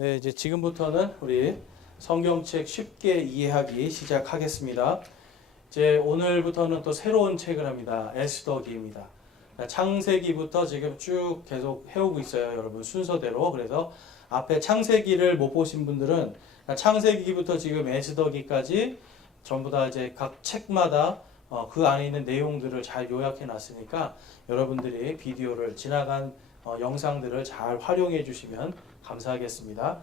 네, 이제 지금부터는 우리 성경책 쉽게 이해하기 시작하겠습니다. 이제 오늘부터는 또 새로운 책을 합니다. 에스더기입니다. 창세기부터 지금 쭉 계속 해오고 있어요, 여러분 순서대로. 그래서 앞에 창세기를 못 보신 분들은 창세기부터 지금 에스더기까지 전부 다 이제 각 책마다 그 안에 있는 내용들을 잘 요약해 놨으니까 여러분들이 비디오를 지나간 영상들을 잘 활용해 주시면 감사하겠습니다.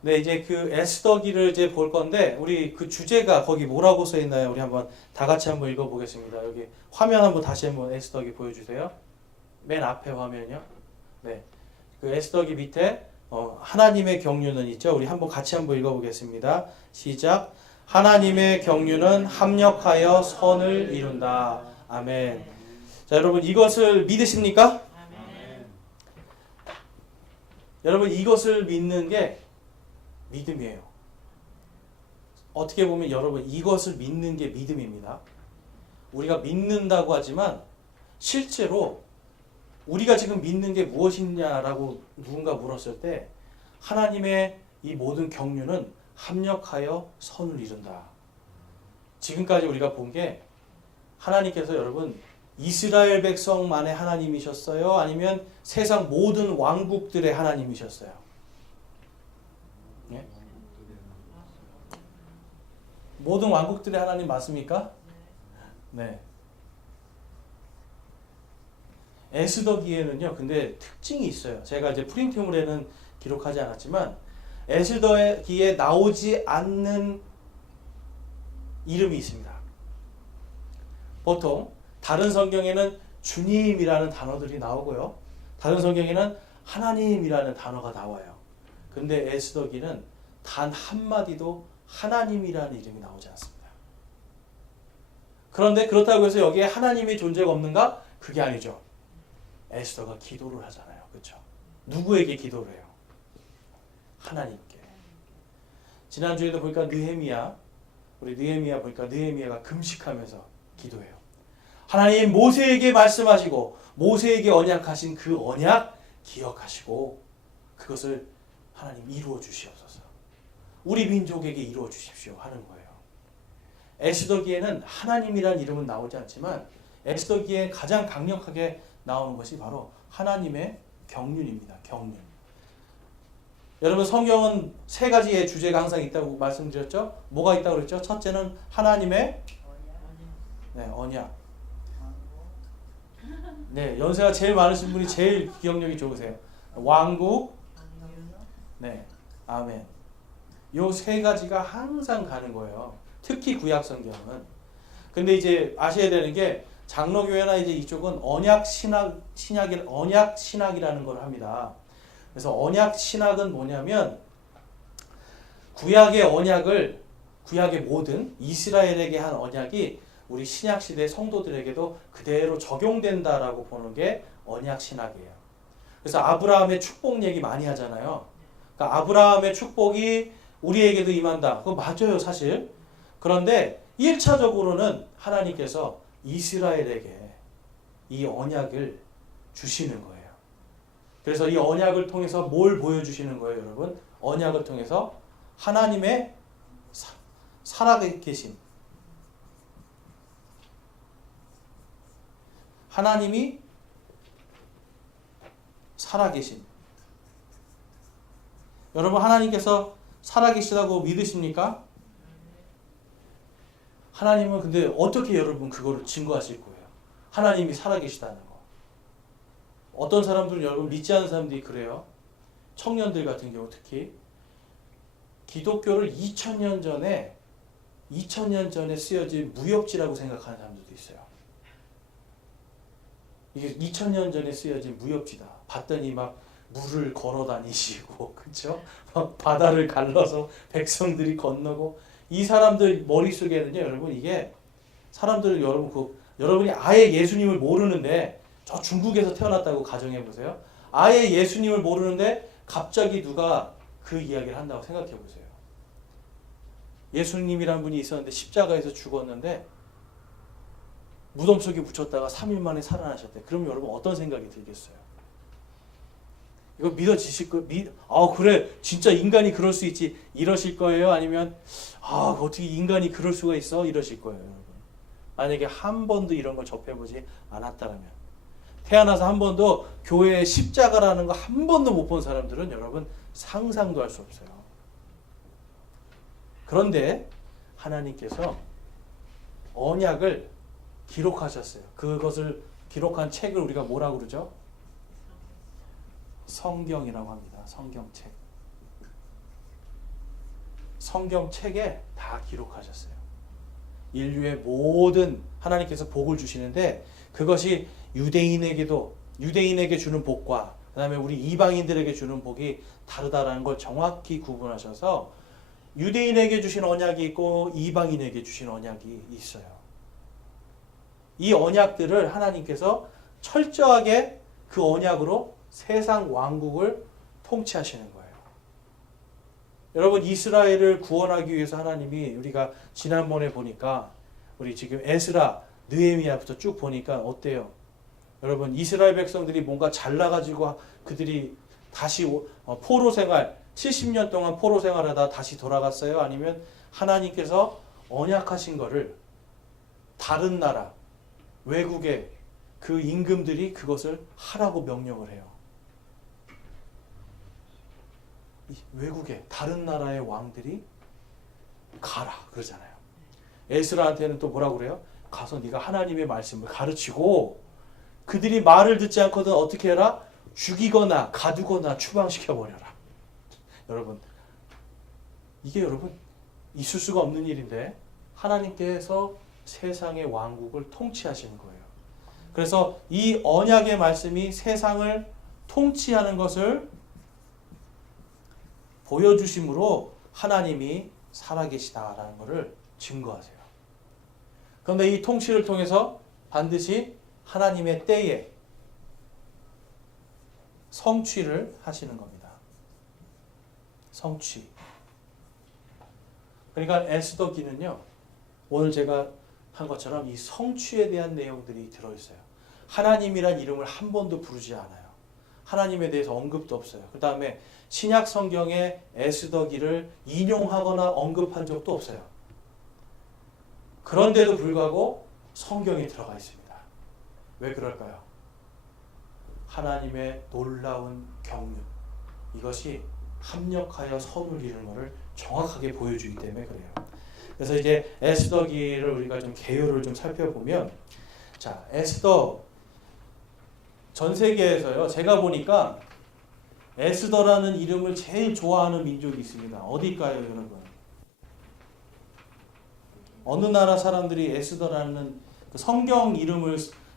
네, 이제 그 에스더기를 이제 볼 건데 우리 그 주제가 거기 뭐라고 써 있나요? 우리 한번 다 같이 한번 읽어 보겠습니다. 여기 화면 한번 다시 한번 에스더기 보여주세요. 맨 앞에 화면이요. 네, 그 에스더기 밑에 하나님의 경륜은 있죠. 우리 한번 같이 한번 읽어 보겠습니다. 시작. 하나님의 경륜은 합력하여 선을 이룬다. 아멘. 자, 여러분 이것을 믿으십니까? 여러분 이것을 믿는 게 믿음이에요. 어떻게 보면 여러분 이것을 믿는 게 믿음입니다. 우리가 믿는다고 하지만 실제로 우리가 지금 믿는 게 무엇이냐라고 누군가 물었을 때 하나님의 이 모든 경륜은 합력하여 선을 이룬다. 지금까지 우리가 본 게 하나님께서 여러분 이스라엘 백성만의 하나님이셨어요? 아니면 세상 모든 왕국들의 하나님이셨어요? 예? 모든 왕국들의 하나님 맞습니까? 네. 에스더기에는요, 근데 특징이 있어요. 제가 이제 프린트물에는 기록하지 않았지만 에스더기에 나오지 않는 이름이 있습니다. 보통 다른 성경에는 주님이라는 단어들이 나오고요. 다른 성경에는 하나님이라는 단어가 나와요. 근데 에스더기는 단 한마디도 하나님이라는 이름이 나오지 않습니다. 그런데 그렇다고 해서 여기에 하나님의 존재가 없는가? 그게 아니죠. 에스더가 기도를 하잖아요. 그렇죠? 누구에게 기도를 해요? 하나님께. 지난주에도 보니까 우리 느헤미야 보니까 느헤미야가 금식하면서 기도해요. 하나님 모세에게 말씀하시고 모세에게 언약하신 그 언약 기억하시고 그것을 하나님 이루어 주시옵소서. 우리 민족에게 이루어 주십시오 하는 거예요. 에스더기에는 하나님이라는 이름은 나오지 않지만 에스더기에 가장 강력하게 나오는 것이 바로 하나님의 경륜입니다. 경륜. 여러분 성경은 세 가지의 주제가 항상 있다고 말씀드렸죠? 뭐가 있다고 그랬죠? 첫째는 하나님의 언약. 네, 연세가 제일 많으신 분이 제일 기억력이 좋으세요. 왕국. 네, 아멘. 요 세 가지가 항상 가는 거예요. 특히 구약 성경은. 근데 이제 아셔야 되는 게 장로교회나 이제 이쪽은 언약 신학이라는 걸 합니다. 그래서 언약 신학은 뭐냐면 구약의 모든 이스라엘에게 한 언약이 우리 신약 시대 성도들에게도 그대로 적용된다라고 보는 게 언약 신학이에요. 그래서 아브라함의 축복 얘기 많이 하잖아요. 그러니까 아브라함의 축복이 우리에게도 임한다. 그거 맞아요, 사실. 그런데 1차적으로는 하나님께서 이스라엘에게 이 언약을 주시는 거예요. 그래서 이 언약을 통해서 뭘 보여주시는 거예요, 여러분? 언약을 통해서 하나님의 살아계신 하나님이 살아계신 여러분 하나님께서 살아계시다고 믿으십니까? 하나님은 근데 어떻게 여러분 그거를 증거하실 거예요? 하나님이 살아계시다는 거. 어떤 사람들은 여러분 믿지 않는 사람들이 그래요. 청년들 같은 경우 특히 기독교를 2000년 전에 쓰여진 무협지라고 생각하는 사람들도 있어요. 이게 2000년 전에 쓰여진 무협지다. 봤더니 막 물을 걸어 다니시고, 그쵸? 바다를 갈라서 백성들이 건너고, 이 사람들 머릿속에는요, 여러분, 이게, 사람들, 여러분이 아예 예수님을 모르는데, 저 중국에서 태어났다고 가정해보세요. 아예 예수님을 모르는데, 갑자기 누가 그 이야기를 한다고 생각해보세요. 예수님이란 분이 있었는데, 십자가에서 죽었는데, 무덤 속에 묻혔다가 3일 만에 살아나셨대. 그럼 여러분 어떤 생각이 들겠어요? 이거 믿어지실 거, 그래, 진짜 인간이 그럴 수 있지, 이러실 거예요? 아니면, 어떻게 인간이 그럴 수가 있어? 이러실 거예요, 여러분. 만약에 한 번도 이런 걸 접해보지 않았다면, 태어나서 한 번도 교회의 십자가라는 거 한 번도 못 본 사람들은 여러분 상상도 할 수 없어요. 그런데 하나님께서 언약을 기록하셨어요. 그것을 기록한 책을 우리가 뭐라고 그러죠? 성경이라고 합니다. 성경책. 성경책에 다 기록하셨어요. 인류의 모든 하나님께서 복을 주시는데 그것이 유대인에게 주는 복과 그 다음에 우리 이방인들에게 주는 복이 다르다라는 걸 정확히 구분하셔서 유대인에게 주신 언약이 있고 이방인에게 주신 언약이 있어요. 이 언약들을 하나님께서 철저하게 그 언약으로 세상 왕국을 통치하시는 거예요. 여러분, 이스라엘을 구원하기 위해서 하나님이, 우리가 지난번에 보니까 우리 지금 에스라, 느헤미야부터 쭉 보니까 어때요? 여러분, 이스라엘 백성들이 뭔가 잘나가지고 그들이 다시 포로 생활, 70년 동안 포로 생활하다 다시 돌아갔어요? 아니면 하나님께서 언약하신 거를 다른 나라, 외국의 그 임금들이 그것을 하라고 명령을 해요. 외국의 다른 나라의 왕들이 가라 그러잖아요. 에스라한테는 또 뭐라고 그래요? 가서 네가 하나님의 말씀을 가르치고 그들이 말을 듣지 않거든 어떻게 해라? 죽이거나 가두거나 추방시켜버려라. 여러분, 이게 여러분 있을 수가 없는 일인데 하나님께서 세상의 왕국을 통치하시는 거예요. 그래서 이 언약의 말씀이 세상을 통치하는 것을 보여주심으로 하나님이 살아계시다라는 것을 증거하세요. 그런데 이 통치를 통해서 반드시 하나님의 때에 성취를 하시는 겁니다. 성취. 그러니까 에스더기는요, 오늘 제가 한 것처럼 이 성취에 대한 내용들이 들어있어요. 하나님이란 이름을 한 번도 부르지 않아요. 하나님에 대해서 언급도 없어요. 그 다음에 신약 성경에 에스더기를 인용하거나 언급한 적도 없어요. 그런데도 불구하고 성경에 들어가 있습니다. 왜 그럴까요? 하나님의 놀라운 경륜, 이것이 합력하여 선을 이루는 것을 정확하게 보여주기 때문에 그래요. 그래서 이제 에스더기를 우리가 좀 개요를 좀 살펴보면, 자, 에스더 전 세계에서요, 제가 보니까 에스더라는 이름을 제일 좋아하는 민족이 있습니다. 어딜까요, 여러분? 어느 나라 사람들이 에스더라는 그 성경 이름을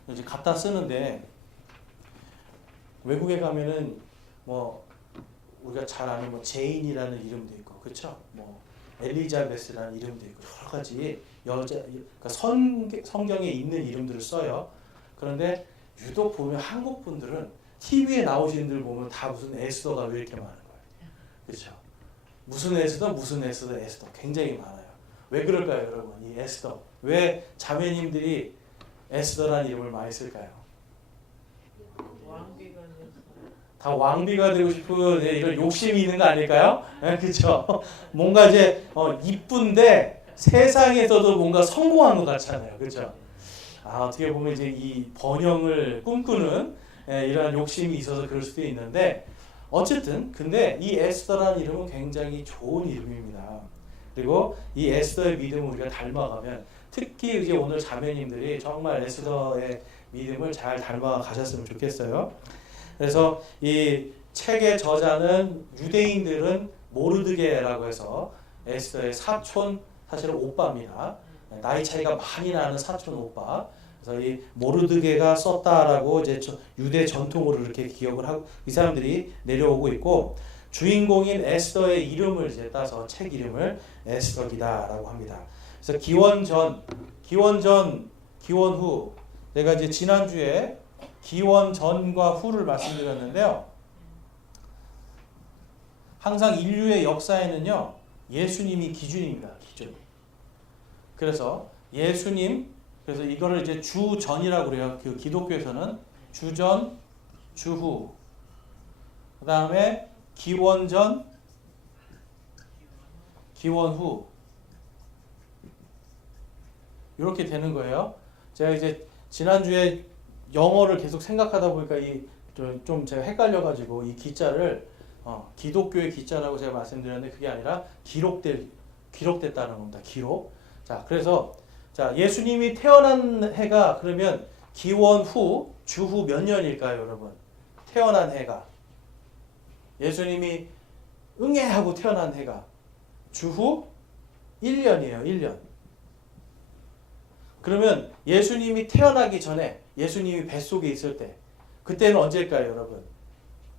이제 갖다 쓰는데, 외국에 가면은 뭐 우리가 잘 아는 뭐 제인이라는 이름도 있고, 그렇죠? 뭐 엘리자베스라는 이름도 있고 여러 가지 여자, 그러니까 성경에 있는 이름들을 써요. 그런데 유독 보면 한국 분들은 TV에 나오시는 분들 보면 다 무슨 에스더가 왜 이렇게 많은 거예요? 그렇죠? 무슨 에스더, 무슨 에스더, 에스더 굉장히 많아요. 왜 그럴까요, 여러분? 이 에스더, 왜 자매님들이 에스더라는 이름을 많이 쓸까요? 다 왕비가 되고 싶은 이런 욕심이 있는 거 아닐까요? 네, 그렇죠? 뭔가 이제 이쁜데 세상에서도 뭔가 성공한 것 같잖아요, 그렇죠? 어떻게 보면 이제 이 번영을 꿈꾸는 이런 욕심이 있어서 그럴 수도 있는데, 어쨌든 근데 이 에스더라는 이름은 굉장히 좋은 이름입니다. 그리고 이 에스더의 믿음을 우리가 닮아가면, 특히 이제 오늘 자매님들이 정말 에스더의 믿음을 잘 닮아가셨으면 좋겠어요. 그래서 이 책의 저자는 유대인들은 모르드게라고 해서 에스더의 사촌, 사실은 오빠입니다. 나이 차이가 많이 나는 사촌 오빠. 그래서 이 모르드게가 썼다라고 이제 유대 전통으로 이렇게 기억을 하고 이 사람들이 내려오고 있고, 주인공인 에스더의 이름을 이제 따서 책 이름을 에스더기다라고 합니다. 그래서 기원 후, 제가 이제 지난주에 기원 전과 후를 말씀드렸는데요. 항상 인류의 역사에는요, 예수님이 기준입니다. 기준. 그래서 예수님, 그래서 이거를 이제 주전이라고 그래요. 그 기독교에서는 주전, 주후. 그 다음에 기원 전, 기원 후 이렇게 되는 거예요. 제가 이제 지난주에 영어를 계속 생각하다 보니까 좀 제가 헷갈려가지고 이 기자를 기독교의 기자라고 제가 말씀드렸는데 그게 아니라 기록됐다는 겁니다. 기록. 자, 그래서 자 예수님이 태어난 해가 그러면 기원 후 주후 몇 년일까요, 여러분? 태어난 해가 예수님이 응애하고 태어난 해가 주후 1년이에요. 1년. 그러면 예수님이 태어나기 전에 예수님이 뱃속에 있을 때 그때는 언제일까요, 여러분?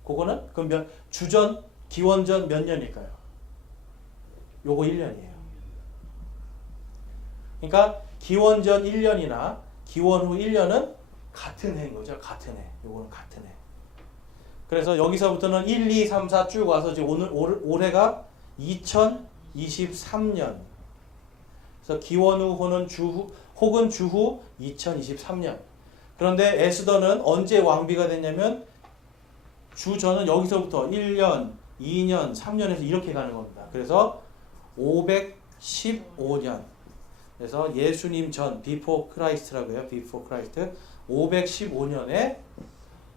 그거는 그럼 주전, 기원전 몇 년일까요? 요거 1년이에요. 그러니까 기원전 1년이나 기원 후 1년은 같은 해인 거죠. 같은 해. 요거는 같은 해. 그래서 여기서부터는 1, 2, 3, 4 쭉 와서 지금 올해가 2023년. 그래서 기원 후는 혹은 주후 2023년. 그런데 에스더는 언제 왕비가 됐냐면 주전은 여기서부터 1년, 2년, 3년에서 이렇게 가는 겁니다. 그래서 515년. 그래서 예수님 전 before Christ라고 해요. before Christ. 515년에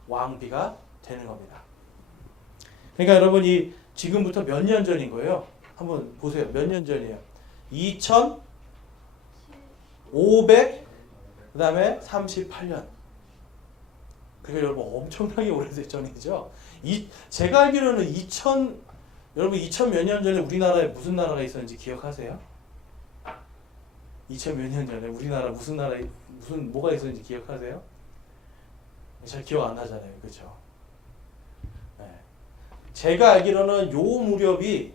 왕비가 되는 겁니다. 그러니까 여러분 이 지금부터 몇 년 전인 거예요? 한번 보세요. 몇 년 전이에요? 2500 그다음에 38년. 그러니까 여러분 엄청나게 오래된 전이죠. 제가 알기로는 여러분 2000 몇 년 전에 우리나라에 무슨 나라가 있었는지 기억하세요? 2000 몇 년 전에 우리나라 뭐가 있었는지 기억하세요? 잘 기억 안 나잖아요. 그렇죠? 네. 제가 알기로는 요 무렵이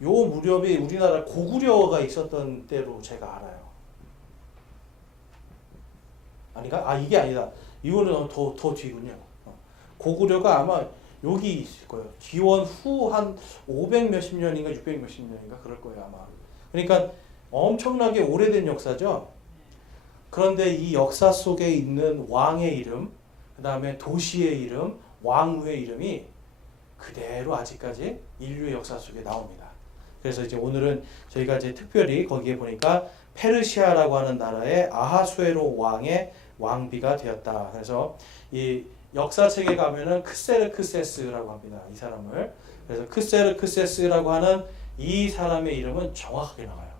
우리나라 고구려가 있었던 때로 제가 알아요. 아닌가? 이게 아니다. 이거는 더 뒤군요. 고구려가 아마 여기 있을 거예요. 기원 후 한 500 몇십 년인가 600 몇십 년인가 그럴 거예요 아마. 그러니까 엄청나게 오래된 역사죠. 그런데 이 역사 속에 있는 왕의 이름, 그 다음에 도시의 이름, 왕후의 이름이 그대로 아직까지 인류의 역사 속에 나옵니다. 그래서 이제 오늘은 저희가 이제 특별히 거기에 보니까 페르시아라고 하는 나라의 아하수에로 왕의 왕비가 되었다. 그래서 이 역사책에 가면은 크세르크세스라고 합니다. 이 사람을. 그래서 크세르크세스라고 하는 이 사람의 이름은 정확하게 나와요.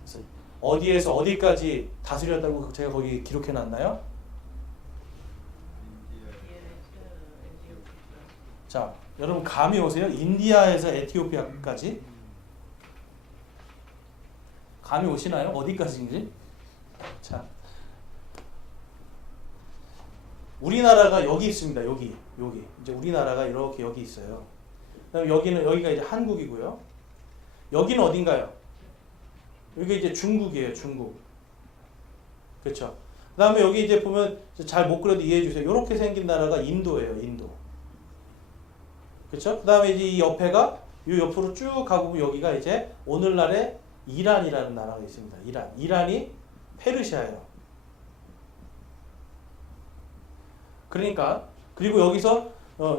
그래서 어디에서 어디까지 다스렸다고 제가 거기 기록해 놨나요? 자, 여러분 감이 오세요? 인디아에서 에티오피아까지? 감이 오시나요? 어디까지인지? 자, 우리나라가 여기 있습니다. 여기 이제 우리나라가 이렇게 여기 있어요. 그다음 여기가 이제 한국이고요. 여기는 어딘가요? 여기 이제 중국이에요. 중국. 그렇죠? 그다음에 여기 이제 보면 잘 못 그려도 이해해 주세요. 이렇게 생긴 나라가 인도예요. 인도. 그렇죠? 그다음에 이제 이 옆에가 이 옆으로 쭉 가보면 여기가 이제 오늘날의 이란이라는 나라가 있습니다. 이란이 페르시아예요. 그러니까 그리고 여기서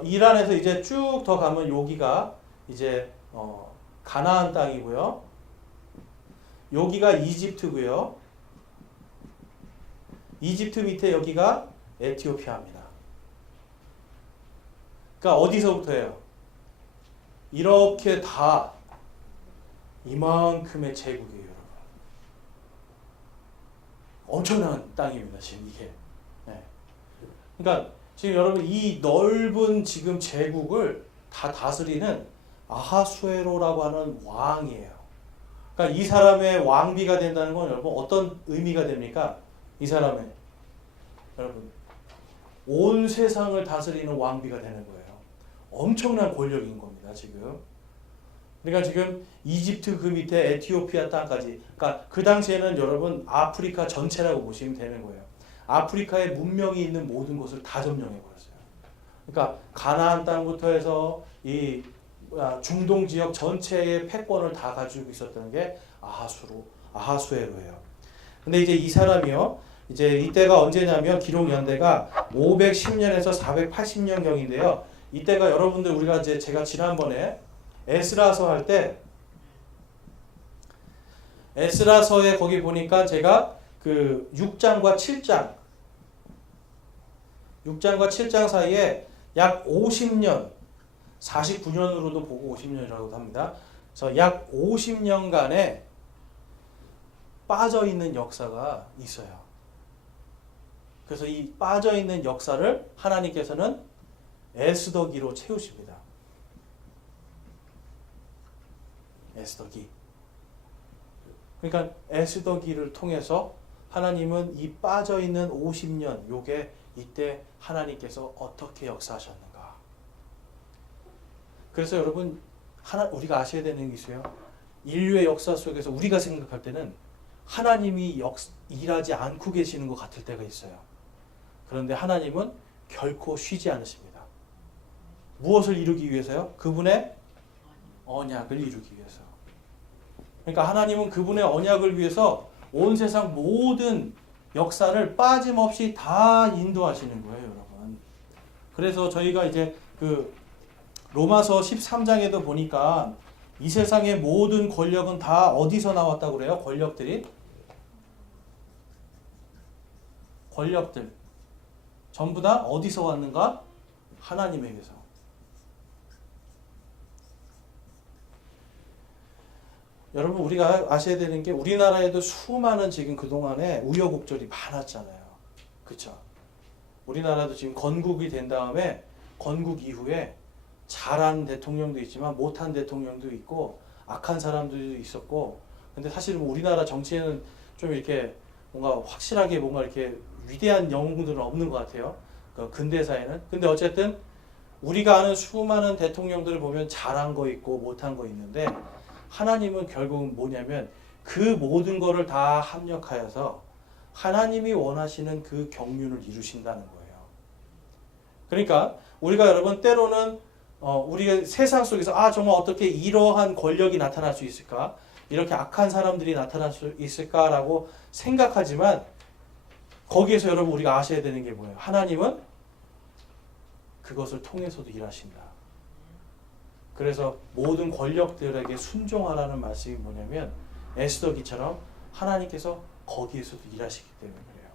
이란에서 이제 쭉 더 가면 여기가 이제 가나안 땅이고요. 여기가 이집트고요. 이집트 밑에 여기가 에티오피아입니다. 그러니까 어디서부터예요? 이렇게 다 이만큼의 제국이에요, 여러분. 엄청난 땅입니다, 지금 이게. 네. 그러니까 지금 여러분 이 넓은 지금 제국을 다 다스리는 아하수에로라고 하는 왕이에요. 그러니까 이 사람의 왕비가 된다는 건 여러분 어떤 의미가 됩니까? 이 사람의 여러분 온 세상을 다스리는 왕비가 되는 거예요. 엄청난 권력인 겁니다, 지금. 그러니까 지금 이집트 그 밑에 에티오피아 땅까지, 그러니까 그 당시에는 여러분 아프리카 전체라고 보시면 되는 거예요. 아프리카에 문명이 있는 모든 곳을 다 점령해 버렸어요. 그러니까 가나안 땅부터 해서 이 중동 지역 전체의 패권을 다 가지고 있었던 게 아하수에로예요. 근데 이제 이 사람이요, 이제 이때가 언제냐면 기록 연대가 510년에서 480년경인데요. 이때가 여러분들 우리가 이제 제가 지난번에 에스라서 할 때 에스라서에 거기 보니까 제가 그 6장과 7장 사이에 약 50년 49년으로도 보고 50년이라고도 합니다. 그래서 약 50년간의 빠져있는 역사가 있어요. 그래서 이 빠져있는 역사를 하나님께서는 에스더기로 채우십니다. 에스더기. 그러니까 에스더기를 통해서 하나님은 이 빠져있는 50년, 요게 이때 하나님께서 어떻게 역사하셨는가. 그래서 여러분 우리가 아셔야 되는 게 있어요. 인류의 역사 속에서 우리가 생각할 때는 하나님이 일하지 않고 계시는 것 같을 때가 있어요. 그런데 하나님은 결코 쉬지 않으십니다. 무엇을 이루기 위해서요? 그분의 언약을 이루기 위해서. 그러니까 하나님은 그분의 언약을 위해서 온 세상 모든 역사를 빠짐없이 다 인도하시는 거예요, 여러분. 그래서 저희가 이제 그 로마서 13장에도 보니까 이 세상의 모든 권력은 다 어디서 나왔다고 그래요? 권력들 전부 다 어디서 왔는가? 하나님에게서. 여러분 우리가 아셔야 되는 게 우리나라에도 수많은 지금 그동안에 우여곡절이 많았잖아요. 그렇죠? 우리나라도 지금 건국이 된 다음에 건국 이후에 잘한 대통령도 있지만 못한 대통령도 있고 악한 사람들도 있었고, 근데 사실은 우리나라 정치에는 좀 이렇게 뭔가 확실하게 뭔가 이렇게 위대한 영웅들은 없는 것 같아요. 그 근대사에는. 근데 어쨌든 우리가 아는 수많은 대통령들을 보면 잘한 거 있고 못한 거 있는데 하나님은 결국은 뭐냐면 그 모든 거를 다 합력하여서 하나님이 원하시는 그 경륜을 이루신다는 거예요. 그러니까 우리가 여러분 때로는 우리가 세상 속에서 정말 어떻게 이러한 권력이 나타날 수 있을까? 이렇게 악한 사람들이 나타날 수 있을까라고 생각하지만 거기에서 여러분 우리가 아셔야 되는 게 뭐예요? 하나님은 그것을 통해서도 일하신다. 그래서 모든 권력들에게 순종하라는 말씀이 뭐냐면 에스더기처럼 하나님께서 거기에서도 일하시기 때문에 그래요.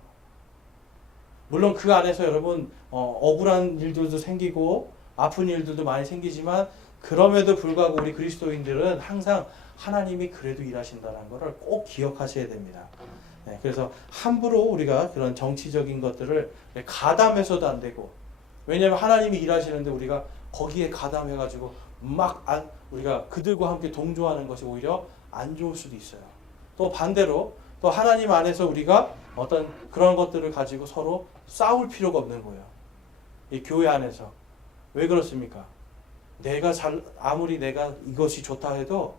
물론 그 안에서 여러분 억울한 일들도 생기고 아픈 일들도 많이 생기지만 그럼에도 불구하고 우리 그리스도인들은 항상 하나님이 그래도 일하신다는 것을 꼭 기억하셔야 됩니다. 네, 그래서 함부로 우리가 그런 정치적인 것들을 가담해서도 안 되고, 왜냐하면 하나님이 일하시는데 우리가 거기에 가담해가지고 우리가 그들과 함께 동조하는 것이 오히려 안 좋을 수도 있어요. 또 반대로 또 하나님 안에서 우리가 어떤 그런 것들을 가지고 서로 싸울 필요가 없는 거예요. 이 교회 안에서. 왜 그렇습니까? 아무리 내가 이것이 좋다 해도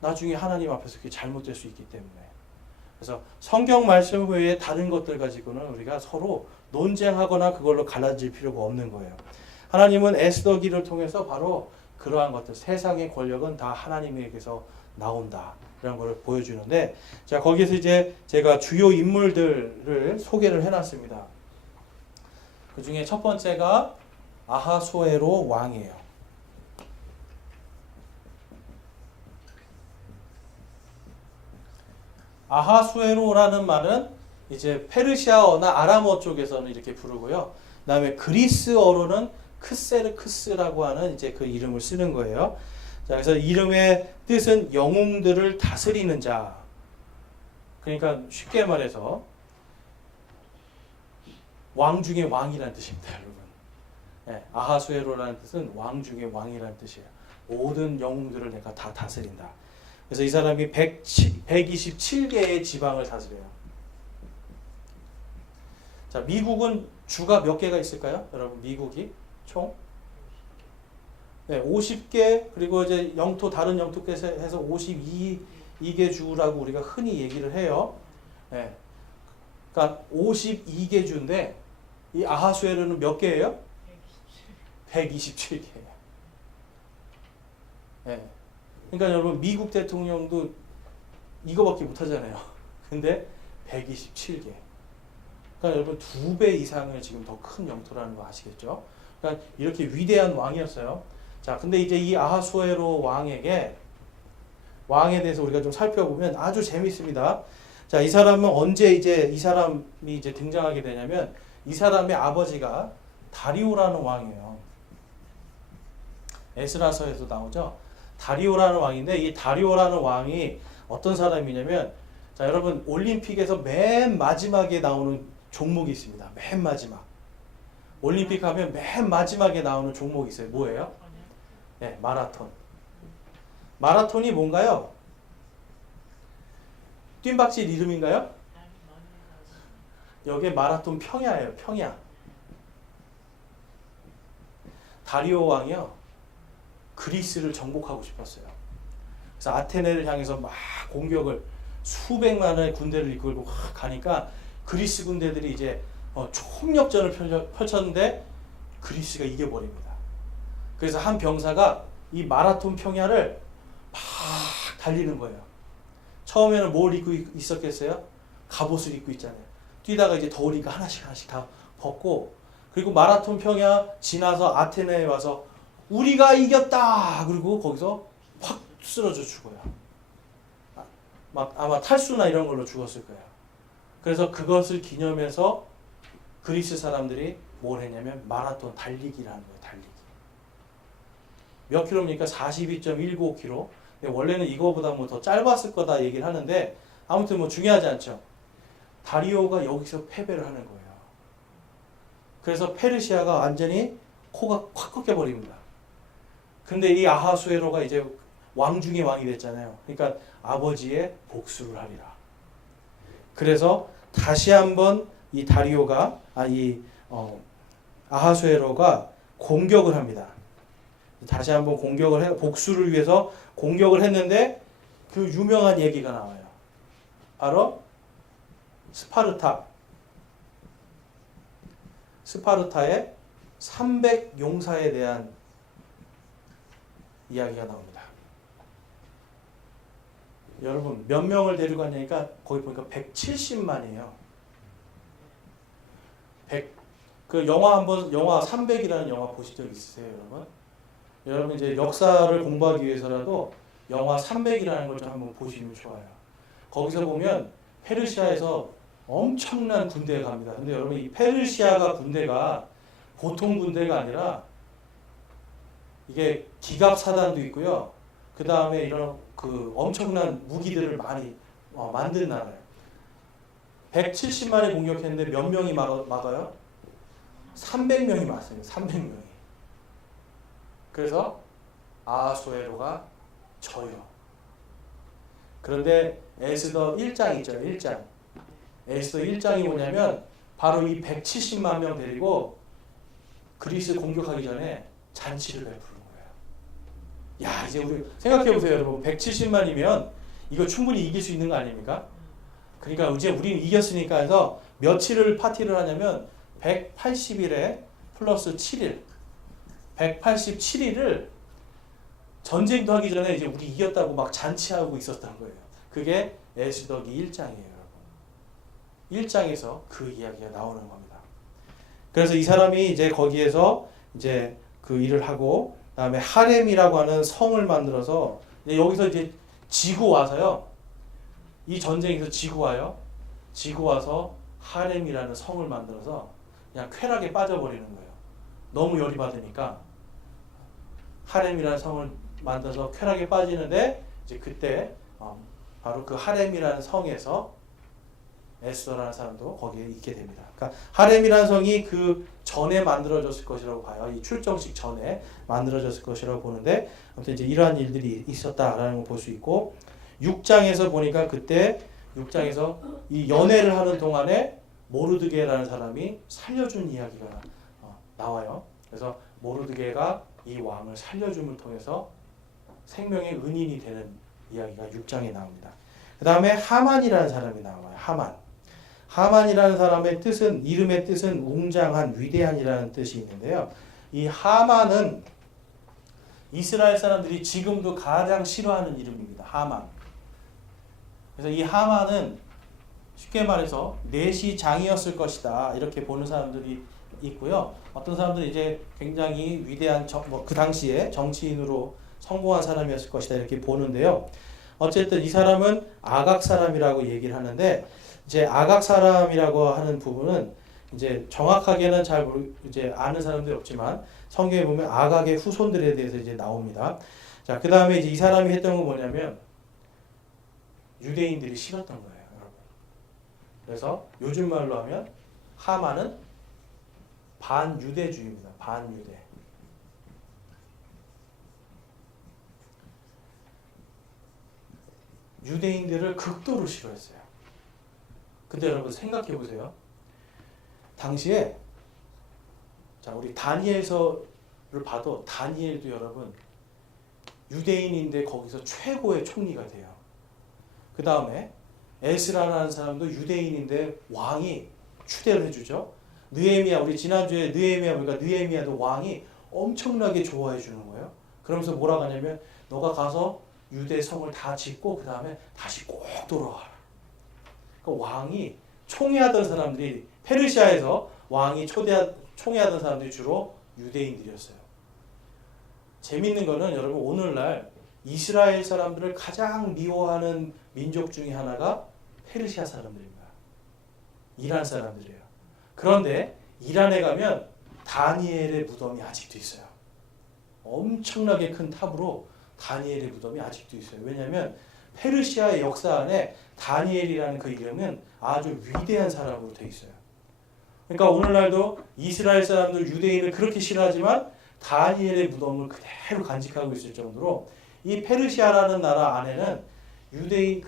나중에 하나님 앞에서 그게 잘못될 수 있기 때문에. 그래서 성경 말씀 외에 다른 것들 가지고는 우리가 서로 논쟁하거나 그걸로 갈라질 필요가 없는 거예요. 하나님은 에스더기를 통해서 바로 그러한 것들, 세상의 권력은 다 하나님에게서 나온다. 이런 걸 보여주는데, 자, 거기서 이제 제가 주요 인물들을 소개를 해놨습니다. 그 중에 첫 번째가 아하수에로 왕이에요. 아하수에로라는 말은 이제 페르시아어나 아람어 쪽에서는 이렇게 부르고요. 그다음에 그리스어로는 크세르크스라고 하는 이제 그 이름을 쓰는 거예요. 자, 그래서 이름의 뜻은 영웅들을 다스리는 자. 그러니까 쉽게 말해서 왕 중의 왕이라는 뜻입니다, 여러분. 네, 아하수에로라는 뜻은 왕 중의 왕이라는 뜻이에요. 모든 영웅들을 내가 다 다스린다. 그래서 이 사람이 127개의 지방을 다스려요. 자, 미국은 주가 몇 개가 있을까요? 여러분, 미국이 총? 네, 50개, 그리고 이제 영토, 다른 영토께서 해서 52개 주라고 우리가 흔히 얘기를 해요. 네. 그러니까 52개 주인데, 이 아하수에로는 몇 개예요? 127개예요. 네. 그러니까 여러분, 미국 대통령도 이거밖에 못 하잖아요. 근데 127개. 그러니까 여러분 2배 이상을 지금 더 큰 영토라는 거 아시겠죠? 그러니까 이렇게 위대한 왕이었어요. 자, 근데 이제 이 아하수에로 왕에 대해서 우리가 좀 살펴보면 아주 재밌습니다. 자, 이 사람은 언제 이제 이 사람이 이제 등장하게 되냐면 이 사람의 아버지가 다리오라는 왕이에요. 에스라서에서 나오죠. 다리오라는 왕인데 이 다리오라는 왕이 어떤 사람이냐면 자, 여러분 올림픽에서 맨 마지막에 나오는 종목이 있습니다. 맨 마지막. 올림픽 하면 맨 마지막에 나오는 종목이 있어요. 뭐예요? 네, 마라톤. 마라톤이 뭔가요? 뜀박질 이름인가요? 여기에 마라톤 평야예요. 평야. 다리오 왕이요. 그리스를 정복하고 싶었어요. 그래서 아테네를 향해서 막 공격을 수백만의 군대를 이끌고 가니까 그리스 군대들이 이제 총력전을 펼쳤는데 그리스가 이겨버립니다. 그래서 한 병사가 이 마라톤 평야를 막 달리는 거예요. 처음에는 뭘 입고 있었겠어요? 갑옷을 입고 있잖아요. 뛰다가 이제 더우니까 하나씩 다 벗고 그리고 마라톤 평야 지나서 아테네에 와서 우리가 이겼다! 그리고 거기서 확 쓰러져 죽어요. 막 아마 탈수나 이런 걸로 죽었을 거예요. 그래서 그것을 기념해서 그리스 사람들이 뭘 했냐면 마라톤 달리기라는 거예요. 달리기. 몇 킬로입니까? 42.195km. 근데 원래는 이거보다 뭐 더 짧았을 거다 얘기를 하는데 아무튼 뭐 중요하지 않죠. 다리오가 여기서 패배를 하는 거예요. 그래서 페르시아가 완전히 코가 확 꺾여버립니다. 근데 이 아하수에로가 이제 왕 중의 왕이 됐잖아요. 그러니까 아버지의 복수를 하리라. 그래서 다시 한번 이 다리오가 아하수에로가 공격을 합니다. 다시 한번 복수를 위해서 공격을 했는데 그 유명한 얘기가 나와요. 바로 스파르타의 300 용사에 대한 이야기가 나옵니다. 여러분 몇 명을 데리고 갔냐니까 거기 보니까 170만이에요. 그 영화 300이라는 영화 보신 적 있으세요, 여러분? 여러분 이제 역사를 공부하기 위해서라도 영화 300이라는 걸 좀 한번 보시면 좋아요. 거기서 보면 페르시아에서 엄청난 군대가 갑니다. 근데 여러분 이 페르시아가 군대가 보통 군대가 아니라 이게 기갑 사단도 있고요. 그 다음에 이런 그 엄청난 무기들을 많이 만든 나라예요. 170만이 공격했는데 몇 명이 막아요? 300명이 맞습니다. 300명이. 그래서 아하수에로가 져요. 그런데 에스더 1장 있죠. 1장. 에스더 1장이 뭐냐면 바로 이 170만 명 데리고 그리스 공격하기 전에 잔치를 베푸는 거예요. 야, 이제 우리 생각해보세요, 여러분. 170만이면 이거 충분히 이길 수 있는 거 아닙니까? 그러니까 이제 우리는 이겼으니까 해서 며칠을 파티를 하냐면 180일에 플러스 7일. 187일을 전쟁도 하기 전에 이제 우리 이겼다고 막 잔치하고 있었던 거예요. 그게 에스더기 1장이에요, 여러분. 1장에서 그 이야기가 나오는 겁니다. 그래서 이 사람이 이제 거기에서 이제 그 일을 하고, 그다음에 하렘이라고 하는 성을 만들어서 여기서 이제 지고 와서요. 이 전쟁에서 지고 와요. 지고 와서 하렘이라는 성을 만들어서 그냥 쾌락에 빠져버리는 거예요. 너무 열이 받으니까 하렘이라는 성을 만들어서 쾌락에 빠지는데 이제 그때 바로 그 하렘이라는 성에서 에스더라는 사람도 거기에 있게 됩니다. 그러니까 하렘이라는 성이 그 전에 만들어졌을 것이라고 봐요. 이 출정식 전에 만들어졌을 것이라고 보는데 아무튼 이제 이러한 일들이 있었다라는 걸 볼 수 있고 6장에서 보니까 그때 6장에서 이 연애를 하는 동안에 모르드게라는 사람이 살려준 이야기가 나와요. 그래서 모르드게가 이 왕을 살려줌을 통해서 생명의 은인이 되는 이야기가 6장에 나옵니다. 그 다음에 하만이라는 사람이 나와요. 하만이라는 사람의 뜻은 이름의 뜻은 웅장한 위대한이라는 뜻이 있는데요. 이 하만은 이스라엘 사람들이 지금도 가장 싫어하는 이름입니다. 하만. 그래서 이 하만은 쉽게 말해서 넷이 장이었을 것이다 이렇게 보는 사람들이 있고요. 어떤 사람들은 이제 굉장히 위대한 그 당시에 정치인으로 성공한 사람이었을 것이다 이렇게 보는데요. 어쨌든 이 사람은 아각 사람이라고 얘기를 하는데 이제 아각 사람이라고 하는 부분은 이제 정확하게는 이제 아는 사람들이 없지만 성경에 보면 아각의 후손들에 대해서 이제 나옵니다. 자, 그 다음에 이제 이 사람이 했던 건 뭐냐면 유대인들이 싫었던 거예요, 여러분. 그래서 요즘 말로 하면 하만은 반유대주의입니다. 반유대. 유대인들을 극도로 싫어했어요. 근데 여러분 생각해 보세요. 당시에 자, 우리 다니엘서를 봐도 다니엘도 여러분 유대인인데 거기서 최고의 총리가 돼요. 그 다음에 에스라라는 사람도 유대인인데 왕이 추대를 해주죠. 느헤미야, 우리 지난주에 느헤미야 보니까 느헤미야도 왕이 엄청나게 좋아해 주는 거예요. 그러면서 뭐라고 하냐면 너가 가서 유대 성을 다 짓고 그 다음에 다시 꼭 돌아와라. 그러니까 왕이 총애하던 사람들이 페르시아에서 왕이 총애하던 사람들이 주로 유대인들이었어요. 재밌는 거는 여러분 오늘날 이스라엘 사람들을 가장 미워하는 민족 중에 하나가 페르시아 사람들입니다. 이란 사람들이에요. 그런데 이란에 가면 다니엘의 무덤이 아직도 있어요. 엄청나게 큰 탑으로 다니엘의 무덤이 아직도 있어요. 왜냐하면 페르시아의 역사 안에 다니엘이라는 그 이름은 아주 위대한 사람으로 되어 있어요. 그러니까 오늘날도 이스라엘 사람들 유대인을 그렇게 싫어하지만 다니엘의 무덤을 그대로 간직하고 있을 정도로 이 페르시아라는 나라 안에는 유대인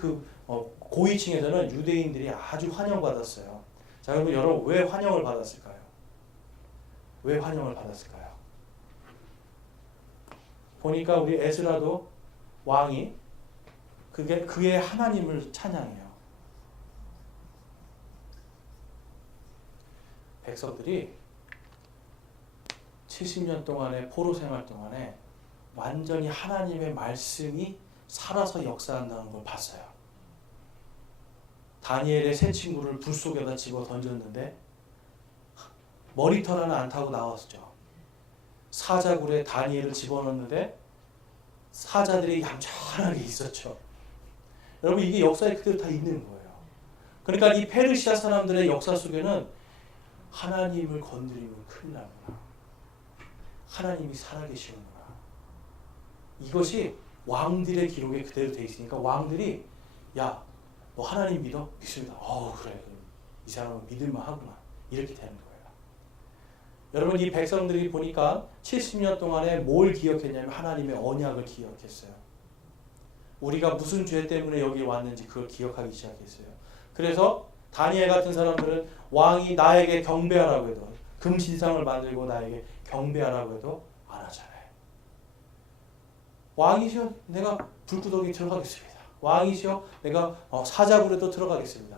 고위층에서는 유대인들이 아주 환영받았어요. 자, 그러면 여러분 왜 환영을 받았을까요? 왜 환영을 받았을까요? 보니까 우리 에스라도 왕이 그의 하나님을 찬양해요. 백성들이 70년 동안의 포로 생활 동안에 완전히 하나님의 말씀이 살아서 역사한다는 걸 봤어요. 다니엘의 세 친구를 불 속에다 집어 던졌는데 머리털 하나 안 타고 나왔죠. 사자굴에 다니엘을 집어넣는데 사자들이 얌전하게 있었죠. 여러분 이게 역사에 그대로 다 있는 거예요. 그러니까 이 페르시아 사람들의 역사 속에는 하나님을 건드리면 큰일 나구나. 하나님이 살아계시는구나. 이것이 왕들의 기록에 그대로 돼 있으니까 왕들이 야, 너 하나님 믿어? 믿습니다. 그래. 그럼 이 사람은 믿을만 하구나. 이렇게 되는 거예요. 여러분 이 백성들이 보니까 70년 동안에 뭘 기억했냐면 하나님의 언약을 기억했어요. 우리가 무슨 죄 때문에 여기 왔는지 그걸 기억하기 시작했어요. 그래서 다니엘 같은 사람들은 왕이 나에게 경배하라고 해도 금신상을 만들고 나에게 경배하라고 해도 안 하잖아요. 왕이시여 내가 불구덩이 들어가겠습니다. 왕이시여 내가 사자굴에도 들어가겠습니다.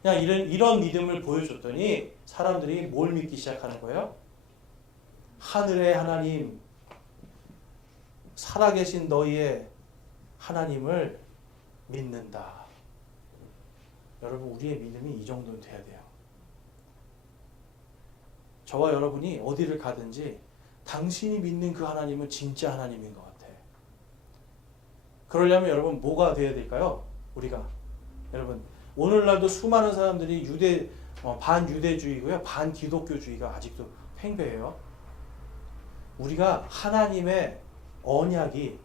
그냥 이런 믿음을 보여줬더니 사람들이 뭘 믿기 시작하는 거예요? 하늘의 하나님, 살아계신 너희의 하나님을 믿는다. 여러분 우리의 믿음이 이 정도는 돼야 돼요. 저와 여러분이 어디를 가든지 당신이 믿는 그 하나님은 진짜 하나님인 것 같아. 그러려면 여러분 뭐가 돼야 될까요? 우리가 여러분 오늘날도 수많은 사람들이 반유대주의고요, 반기독교주의가 아직도 팽배해요. 우리가 하나님의 언약이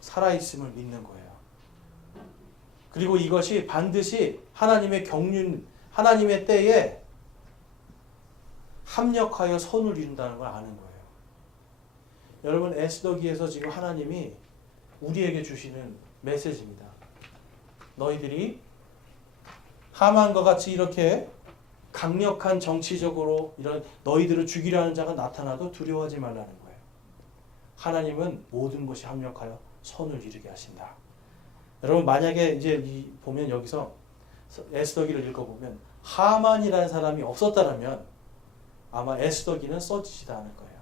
살아있음을 믿는 거예요. 그리고 이것이 반드시 하나님의 경륜, 하나님의 때에 합력하여 선을 이룬다는 걸 아는 거예요. 여러분 에스더기에서 지금 하나님이 우리에게 주시는 메시지입니다. 너희들이 하만과 같이 이렇게 강력한 정치적으로 이런 너희들을 죽이려 하는 자가 나타나도 두려워하지 말라는 거예요. 하나님은 모든 것이 합력하여 선을 이루게 하신다. 여러분 만약에 이제 보면 여기서 에스더기를 읽어보면 하만이라는 사람이 없었다면 아마 에스더기는 써지지도 않을 거예요.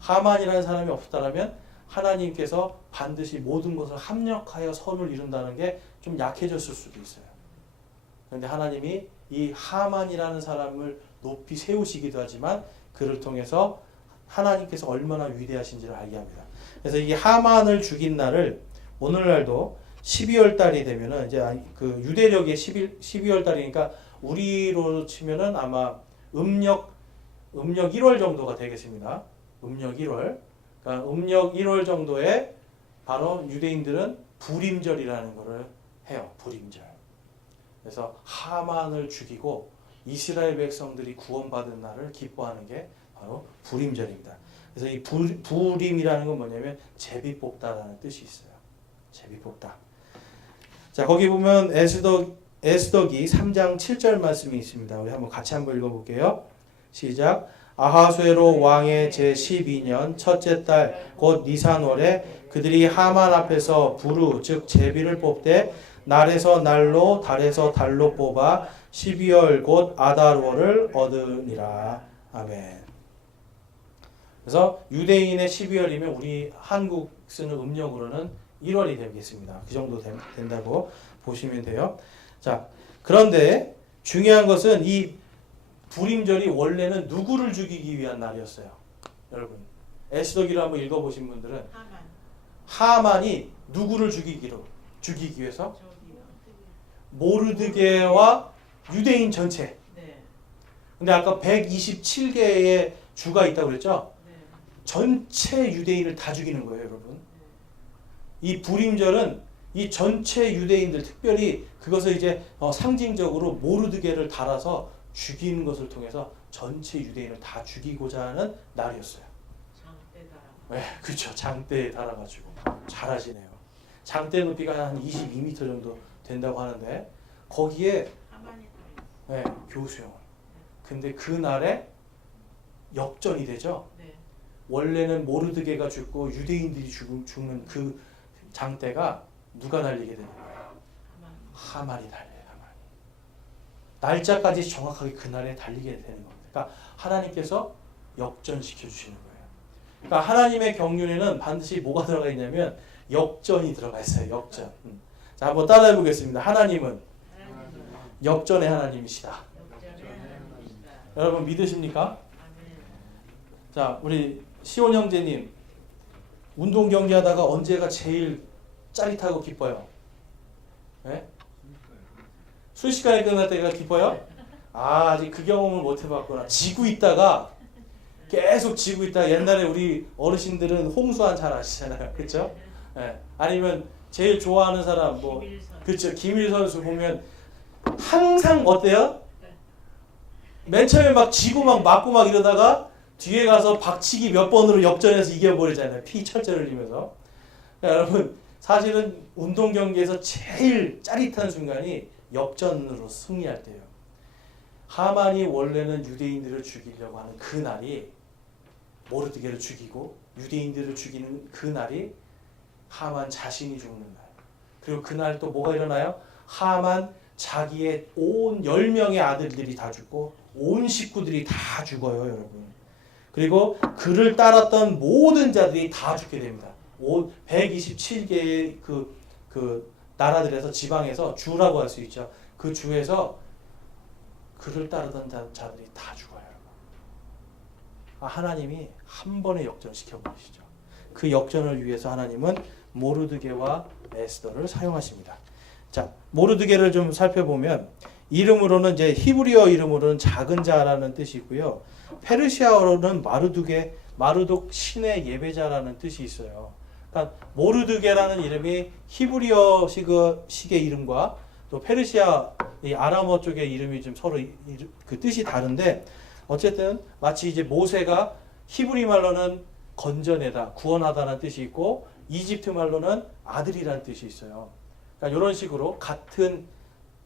하만이라는 사람이 없었다면 하나님께서 반드시 모든 것을 합력하여 선을 이룬다는 게 좀 약해졌을 수도 있어요. 그런데 하나님이 이 하만이라는 사람을 높이 세우시기도 하지만 그를 통해서 하나님께서 얼마나 위대하신지를 알게 합니다. 그래서 이 하만을 죽인 날을 오늘날도 12월 달이 되면은 이제 그 유대력의 12월 달이니까 우리로 치면은 아마 음력 1월 정도가 되겠습니다. 음력 1월. 그러니까 음력 1월 정도에 바로 유대인들은 불임절이라는 것을 해요. 불임절. 그래서 하만을 죽이고 이스라엘 백성들이 구원받은 날을 기뻐하는 게 바로 불임절입니다. 그래서 이 불임이라는 건 뭐냐면 제비 뽑다라는 뜻이 있어요. 제비 뽑다. 자, 거기 보면 에스더기 3장 7절 말씀이 있습니다. 우리 같이 한번 읽어볼게요. 시작. 아하수에로 왕의 제12년 첫째 달 곧 니산월에 그들이 하만 앞에서 부르 즉 제비를 뽑되 날에서 날로 달에서 달로 뽑아 12월 곧 아달월을 얻으니라. 아멘. 그래서 유대인의 12월이면 우리 한국 쓰는 음력으로는 1월이 되겠습니다. 그 정도 된다고 보시면 돼요. 자, 그런데 중요한 것은 이 불임절이 원래는 누구를 죽이기 위한 날이었어요. 여러분, 에스더기를 한번 읽어보신 분들은 하만이 누구를 죽이기 위해서? 모르드게와 유대인 전체. 근데 아까 127개의 주가 있다고 그랬죠? 전체 유대인을 다 죽이는 거예요, 여러분. 이 불임절은 이 전체 유대인들, 특별히 그것을 이제 상징적으로 모르드게를 달아서 죽이는 것을 통해서 전체 유대인을 다 죽이고자 하는 날이었어요. 장대 달아. 네, 그렇죠. 장대에 달아가지고 잘하시네요. 장대 높이가 한 22m 정도 된다고 하는데 거기에 네, 교수형. 근데 그 날에 역전이 되죠. 네. 원래는 모르드게가 죽고 유대인들이 죽는 그 장대가 누가 달리게 되는 거예요? 하만이 달려요. 하만이. 날짜까지 정확하게 그날에 달리게 되는 겁니다. 그러니까 하나님께서 역전시켜 주시는 거예요. 그러니까 하나님의 경륜에는 반드시 뭐가 들어가 있냐면 역전이 들어가 있어요. 역전. 자, 한번 따라해 보겠습니다. 하나님은 역전의 하나님이시다. 여러분 믿으십니까? 자, 우리 시온 형제님 운동 경기하다가 언제가 제일 짜릿하고 기뻐요? 네? 순식간에 끝날 때가 기뻐요? 아직 그 경험을 못 해봤구나. 지고 있다가 계속 지고 있다가 옛날에 우리 어르신들은 홍수환 잘 아시잖아요. 그렇죠? 네. 아니면 제일 좋아하는 사람 뭐 그렇죠. 김일 선수 보면 항상 어때요? 맨 처음에 막 지고 막 맞고 막 이러다가 뒤에 가서 박치기 몇 번으로 역전해서 이겨버리잖아요. 피 철철 흘리면서. 그러니까 여러분 사실은 운동 경기에서 제일 짜릿한 순간이 역전으로 승리할 때예요. 하만이 원래는 유대인들을 죽이려고 하는 그 날이 모르드게를 죽이고 유대인들을 죽이는 그 날이 하만 자신이 죽는 날. 그리고 그날 또 뭐가 일어나요? 하만 자기의 온 10명의 아들들이 다 죽고 온 식구들이 다 죽어요, 여러분. 그리고 그를 따랐던 모든 자들이 다 죽게 됩니다. 127개의 그 나라들에서 지방에서 주라고 할 수 있죠. 그 주에서 그를 따르던 자들이 다 죽어요. 하나님이 한 번에 역전시켜 버리시죠. 그 역전을 위해서 하나님은 모르드게와 에스더를 사용하십니다. 자, 모르드게를 좀 살펴보면 이름으로는 이제 히브리어 이름으로는 작은 자라는 뜻이 있고요. 페르시아어로는 마르둑 신의 예배자라는 뜻이 있어요. 그러니까 모르드게라는 이름이 히브리어 식의 이름과 또 페르시아 이 아람어 쪽의 이름이 좀 서로 그 뜻이 다른데 어쨌든 마치 이제 모세가 히브리 말로는 건져내다, 구원하다라는 뜻이 있고 이집트 말로는 아들이라는 뜻이 있어요. 그러니까 이런 식으로 같은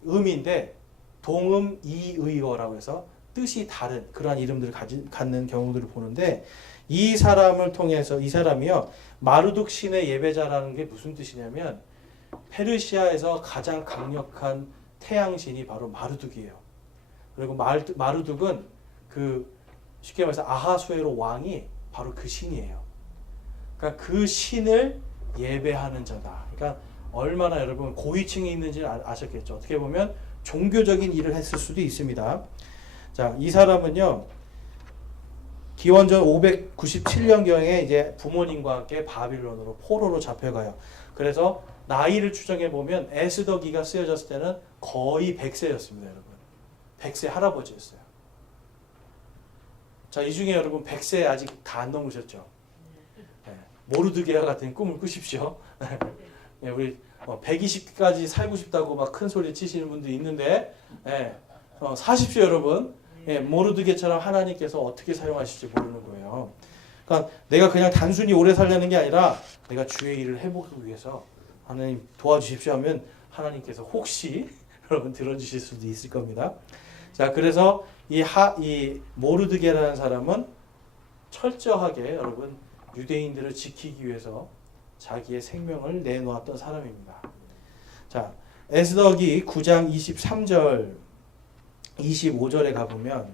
의미인데 동음 이의어라고 해서 뜻이 다른 그러한 이름들을 갖는 경우들을 보는데 이 사람을 통해서 이 사람이요 마르둑 신의 예배자라는 게 무슨 뜻이냐면 페르시아에서 가장 강력한 태양신이 바로 마르둑이에요. 그리고 마르둑은 그 쉽게 말해서 아하수에로 왕이 바로 그 신이에요. 그러니까 그 신을 예배하는 자다. 그러니까 얼마나 여러분 고위층에 있는지 아셨겠죠. 어떻게 보면 종교적인 일을 했을 수도 있습니다. 자, 이 사람은요. 기원전 597년경에 이제 부모님과 함께 바빌론으로 포로로 잡혀가요. 그래서 나이를 추정해 보면 에스더기가 쓰여졌을 때는 거의 100세였습니다, 여러분. 100세 할아버지였어요. 자, 이 중에 여러분 100세 아직 다 안 넘으셨죠? 네. 모르드게와 같은 꿈을 꾸십시오. 네, 우리 120까지 살고 싶다고 막 큰 소리 치시는 분도 있는데, 네. 사십시오, 여러분. 예, 모르드게처럼 하나님께서 어떻게 사용하실지 모르는 거예요. 그러니까 내가 그냥 단순히 오래 살려는 게 아니라 내가 주의 일을 해보기 위해서 하나님 도와주십시오 하면 하나님께서 혹시 여러분 들어주실 수도 있을 겁니다. 자, 그래서 이 모르드게라는 사람은 철저하게 여러분 유대인들을 지키기 위해서 자기의 생명을 내놓았던 사람입니다. 자, 에스더기 9장 23절 25절에 가보면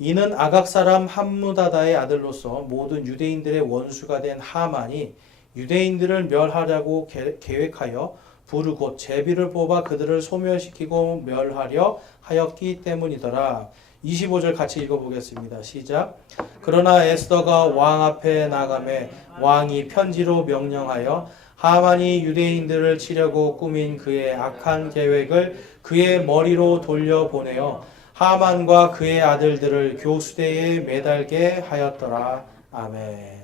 이는 아각 사람 함무다다의 아들로서 모든 유대인들의 원수가 된 하만이 유대인들을 멸하려고 계획하여 부르 곧 제비를 뽑아 그들을 소멸시키고 멸하려 하였기 때문이더라. 25절 같이 읽어보겠습니다. 시작. 그러나 에스더가 왕 앞에 나가매 왕이 편지로 명령하여 하만이 유대인들을 치려고 꾸민 그의 악한 계획을 그의 머리로 돌려보내어 하만과 그의 아들들을 교수대에 매달게 하였더라. 아멘.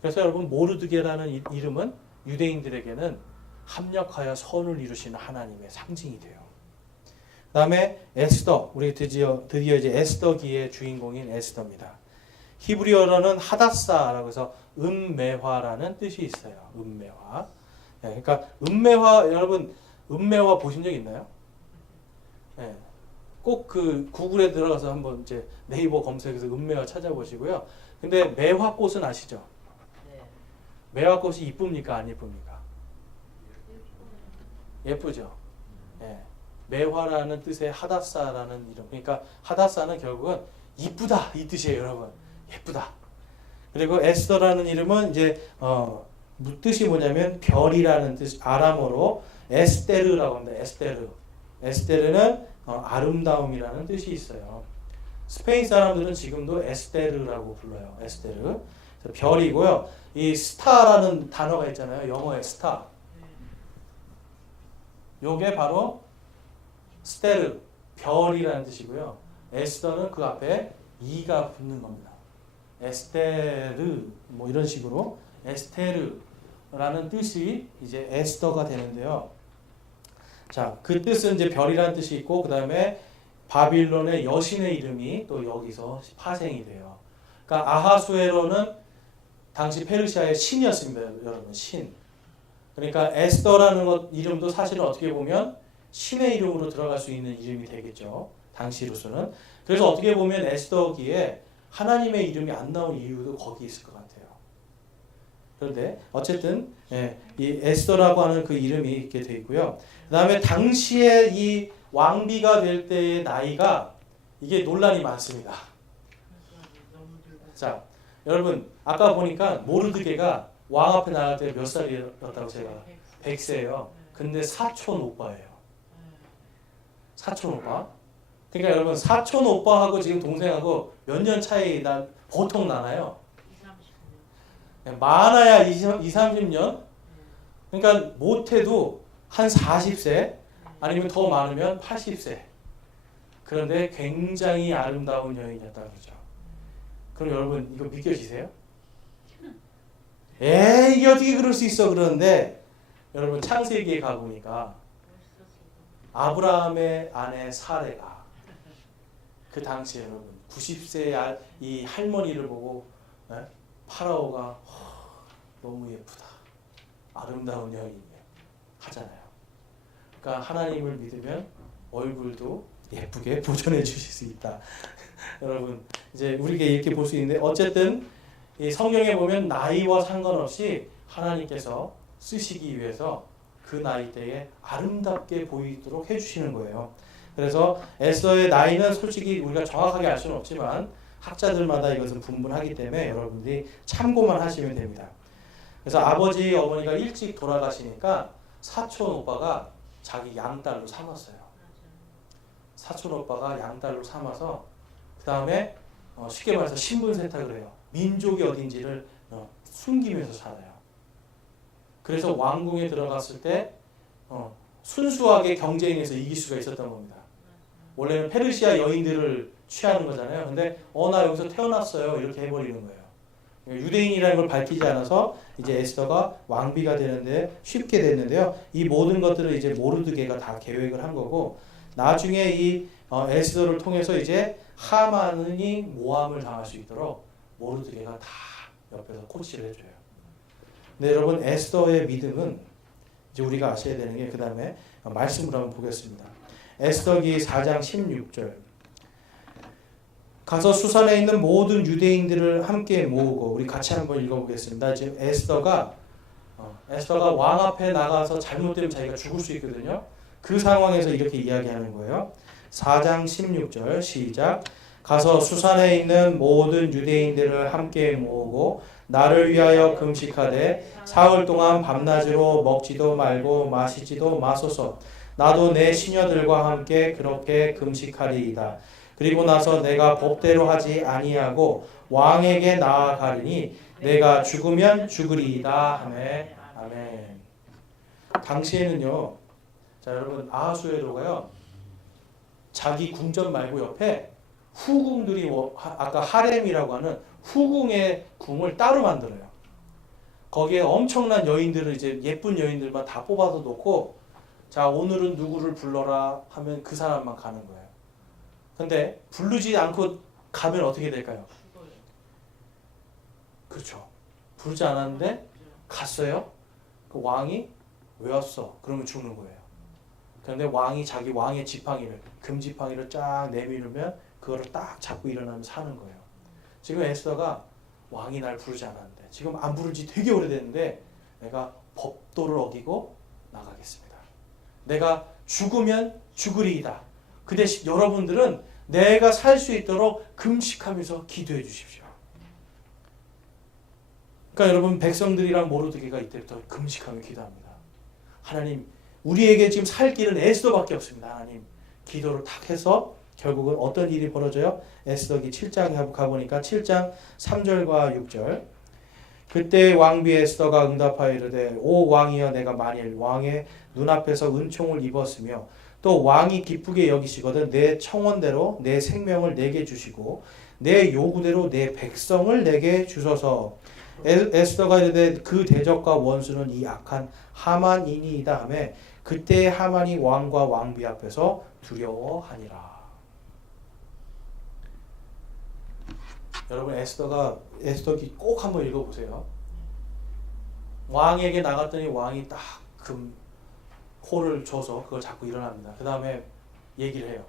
그래서 여러분 모르드게라는 이름은 유대인들에게는 합력하여 선을 이루시는 하나님의 상징이 돼요. 그 다음에 에스더, 우리 드디어 이제 에스더기의 주인공인 에스더입니다. 히브리어로는 하다사라고 해서 음매화라는 뜻이 있어요. 음매화. 네, 그러니까 음매화 여러분 음매화 보신 적 있나요? 네, 꼭 그 구글에 들어가서 한번 이제 네이버 검색해서 음매화 찾아보시고요. 근데 매화꽃은 아시죠? 네. 매화꽃이 이쁩니까? 안 이쁩니까? 예쁘죠. 네. 매화라는 뜻의 하다사라는 이름. 그러니까 하다사는 결국은 이쁘다 이 뜻이에요, 여러분. 예쁘다. 그리고 에스더라는 이름은 이제 뜻이 뭐냐면 별이라는 뜻, 아람어로 에스테르라고 합니다. 에스테르. 에스테르는 아름다움이라는 뜻이 있어요. 스페인 사람들은 지금도 에스테르라고 불러요. 에스테르. 별이고요. 이 스타라는 단어가 있잖아요. 영어의 스타. 요게 바로 스테르, 별이라는 뜻이고요. 에스더는 그 앞에 이가 붙는 겁니다. 에스테르 뭐 이런 식으로 에스테르라는 뜻이 이제 에스더가 되는데요. 자, 그 뜻은 이제 별이라는 뜻이 있고 그 다음에 바빌론의 여신의 이름이 또 여기서 파생이 돼요. 그러니까 아하수에로는 당시 페르시아의 신이었습니다, 여러분. 신. 그러니까 에스더라는 것 이름도 사실은 어떻게 보면 신의 이름으로 들어갈 수 있는 이름이 되겠죠. 당시로서는. 그래서 어떻게 보면 에스더기에 하나님의 이름이 안 나온 이유도 거기 있을 것 같아요. 그런데 어쨌든 이 에스더라고 하는 그 이름이 있게 돼 있고요. 그 다음에 당시에 이 왕비가 될 때의 나이가 이게 논란이 많습니다. 자, 여러분 아까 보니까 모르드게가 왕 앞에 나갈 때 몇 살이었다고 제가 100세예요. 근데 사촌 오빠예요. 사촌 오빠. 그러니까 여러분 사촌 오빠하고 지금 동생하고 몇 년 차이 보통 나나요? 20, 30년. 많아야 20, 30년. 그러니까 못해도 한 40세 아니면 더 많으면 80세. 그런데 굉장히 아름다운 여인이었다 그러죠. 그럼 여러분 이거 믿겨지세요? 에이 이게 어떻게 그럴 수 있어 그러는데 여러분 창세기에 가보니까 아브라함의 아내 사레가 그 당시에 여러분 90세의 이 할머니를 보고 파라오가 너무 예쁘다 아름다운 여인이에요 하잖아요. 그러니까 하나님을 믿으면 얼굴도 예쁘게 보존해 주실 수 있다. 여러분 이제 우리가 이렇게 볼 수 있는데 어쨌든 이 성경에 보면 나이와 상관없이 하나님께서 쓰시기 위해서 그 나이대에 아름답게 보이도록 해주시는 거예요. 그래서 에스더의 나이는 솔직히 우리가 정확하게 알 수는 없지만 학자들마다 이것은 분분하기 때문에 여러분들이 참고만 하시면 됩니다. 그래서 아버지 어머니가 일찍 돌아가시니까 사촌 오빠가 자기 양딸로 삼았어요. 사촌 오빠가 양딸로 삼아서 그 다음에 쉽게 말해서 신분 세탁을 해요. 민족이 어딘지를 숨기면서 살아요. 그래서 왕궁에 들어갔을 때 순수하게 경쟁에서 이길 수가 있었던 겁니다. 원래는 페르시아 여인들을 취하는 거잖아요. 근데 나 여기서 태어났어요. 이렇게 해버리는 거예요. 유대인이라는 걸 밝히지 않아서 이제 에스더가 왕비가 되는데 쉽게 됐는데요. 이 모든 것들을 이제 모르드게가 다 계획을 한 거고 나중에 이 에스더를 통해서 이제 하만이 모함을 당할 수 있도록 모르드게가 다 옆에서 코치를 해줘요. 근데 여러분 에스더의 믿음은 이제 우리가 아셔야 되는 게 그 다음에 말씀을 한번 보겠습니다. 에스더기 4장 16절 가서 수산에 있는 모든 유대인들을 함께 모으고 우리 같이 한번 읽어보겠습니다. 지금 에스더가 왕 앞에 나가서 잘못되면 자기가 죽을 수 있거든요. 그 상황에서 이렇게 이야기하는 거예요. 4장 16절 시작 가서 수산에 있는 모든 유대인들을 함께 모으고 나를 위하여 금식하되 사흘 동안 밤낮으로 먹지도 말고 마시지도 마소서 나도 내 시녀들과 함께 그렇게 금식하리이다. 그리고 나서 내가 법대로 하지 아니하고 왕에게 나아가리니 내가 죽으면 죽으리이다. 아멘. 아멘. 당시에는요. 자 여러분 아하수에로가요. 자기 궁전 말고 옆에 후궁들이 아까 하렘이라고 하는 후궁의 궁을 따로 만들어요. 거기에 엄청난 여인들을 이제 예쁜 여인들만 다 뽑아서 놓고 자 오늘은 누구를 불러라 하면 그 사람만 가는 거예요. 근데 부르지 않고 가면 어떻게 될까요? 그렇죠. 부르지 않았는데 갔어요. 그 왕이 왜 왔어? 그러면 죽는 거예요. 그런데 왕이 자기 왕의 지팡이를 금지팡이를 쫙 내밀으면 그거를 딱 잡고 일어나면 사는 거예요. 지금 에스더가 왕이 날 부르지 않았는데 지금 안 부른 지 되게 오래됐는데 내가 법도를 어기고 나가겠습니다. 내가 죽으면 죽으리이다. 그 대신 여러분들은 내가 살 수 있도록 금식하면서 기도해 주십시오. 그러니까 여러분 백성들이랑 모르드게가 이때부터 금식하며 기도합니다. 하나님 우리에게 지금 살 길은 에스더밖에 없습니다. 하나님 기도를 탁 해서 결국은 어떤 일이 벌어져요? 에스더기 7장에 가보니까 7장 3절과 6절 그때 왕비 에스더가 응답하여 이르되 오 왕이여 내가 만일 왕의 눈앞에서 은총을 입었으며 또 왕이 기쁘게 여기시거든 내 청원대로 내 생명을 내게 주시고 내 요구대로 내 백성을 내게 주소서. 에스더가 이르되 그 대적과 원수는 이 악한 하만이니이다 하며 그때 하만이 왕과 왕비 앞에서 두려워하니라. 여러분 에스더기 꼭 한번 읽어보세요. 왕에게 나갔더니 왕이 딱 코를 줘서 그걸 잡고 일어납니다. 그 다음에 얘기를 해요.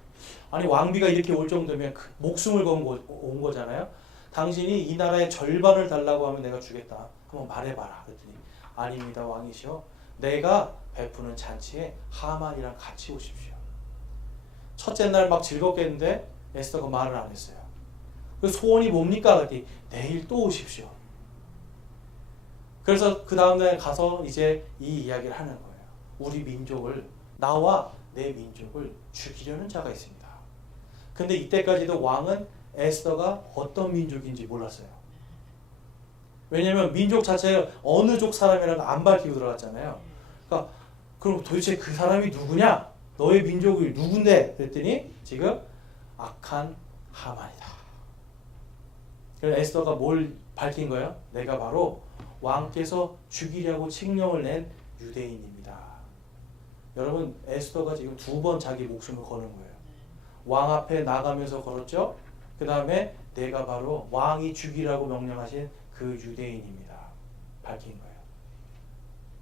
아니 왕비가 이렇게 올 정도면 목숨을 걸고 온 거잖아요. 당신이 이 나라의 절반을 달라고 하면 내가 주겠다. 한번 말해봐라. 그랬더니 아닙니다 왕이시여. 내가 베푸는 잔치에 하만이랑 같이 오십시오. 첫째 날 막 즐겁게 했는데 에스더가 말을 안 했어요. 그 소원이 뭡니까? 그랬더니 내일 또 오십시오. 그래서 그 다음날 가서 이제 이 이야기를 하는 거예요. 우리 민족을 나와 내 민족을 죽이려는 자가 있습니다. 근데 이때까지도 왕은 에스더가 어떤 민족인지 몰랐어요. 왜냐하면 민족 자체가 어느 족 사람이라는 거 안 밝히고 들어갔잖아요. 그러니까 그럼 도대체 그 사람이 누구냐? 너의 민족이 누군데? 그랬더니 지금 악한 하만이다. 그래서 에스더가 뭘 밝힌 거예요? 내가 바로 왕께서 죽이려고 칙령을 낸 유대인입니다. 여러분 에스더가 지금 2번 자기 목숨을 거는 거예요. 왕 앞에 나가면서 걸었죠. 그 다음에 내가 바로 왕이 죽이라고 명령하신 그 유대인입니다. 밝힌 거예요.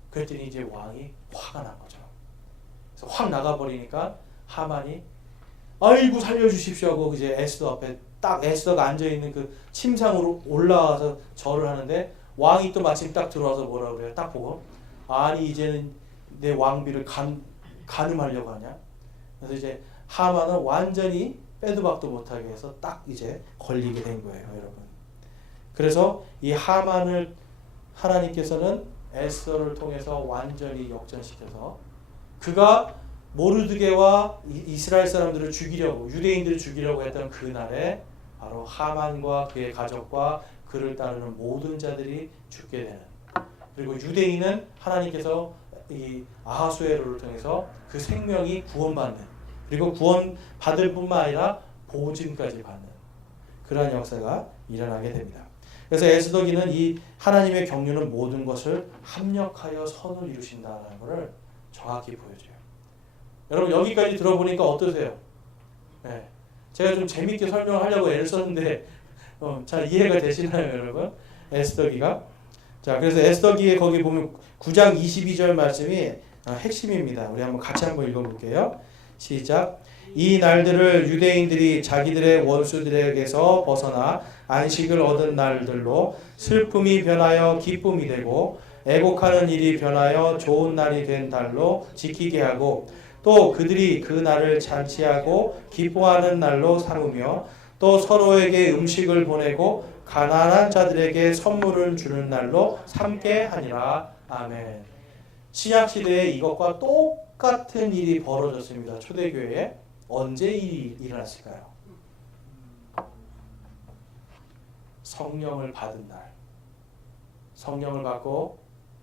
그랬더니 이제 왕이 화가 난 거죠. 그래서 확 나가버리니까 하만이 아이고 살려주십시오 하고 이제 에스더 앞에 딱 에스더가 앉아있는 그 침상으로 올라와서 절을 하는데 왕이 또 마침 딱 들어와서 뭐라 그래요? 딱 보고 아니 이제는 내 왕비를 가늠하려고 하냐? 그래서 이제 하만은 완전히 빼도 박도 못하게 해서 딱 이제 걸리게 된 거예요, 여러분. 그래서 이 하만을 하나님께서는 에스더를 통해서 완전히 역전시켜서 그가 모르드게와 이스라엘 사람들을 죽이려고, 유대인들을 죽이려고 했던 그날에 바로 하만과 그의 가족과 그를 따르는 모든 자들이 죽게 되는, 그리고 유대인은 하나님께서 이 아하수에로를 통해서 그 생명이 구원받는, 그리고 구원받을 뿐만 아니라 보증까지 받는 그러한 역사가 일어나게 됩니다. 그래서 에스더기는 이 하나님의 경륜은 모든 것을 합력하여 선을 이루신다는 것을 정확히 보여줘요. 여러분 여기까지 들어보니까 어떠세요? 네. 제가 좀 재밌게 설명하려고 애를 썼는데 잘 이해가 되시나요, 여러분? 에스더기가. 자, 그래서 에스더기에 거기 보면 9장 22절 말씀이 핵심입니다. 우리 한번 같이 한번 읽어볼게요. 시작. 이 날들을 유대인들이 자기들의 원수들에게서 벗어나 안식을 얻은 날들로 슬픔이 변하여 기쁨이 되고 애곡하는 일이 변하여 좋은 날이 된 달로 지키게 하고, 또 그들이 그 날을 잔치하고 기뻐하는 날로 삼으며 또 서로에게 음식을 보내고 가난한 자들에게 선물을 주는 날로 삼게 하니라. 아멘. 신약시대에 이것과 똑같은 일이 벌어졌습니다. 초대교회에. 언제 일이 일어났을까요? 성령을 받은 날. 성령을 받고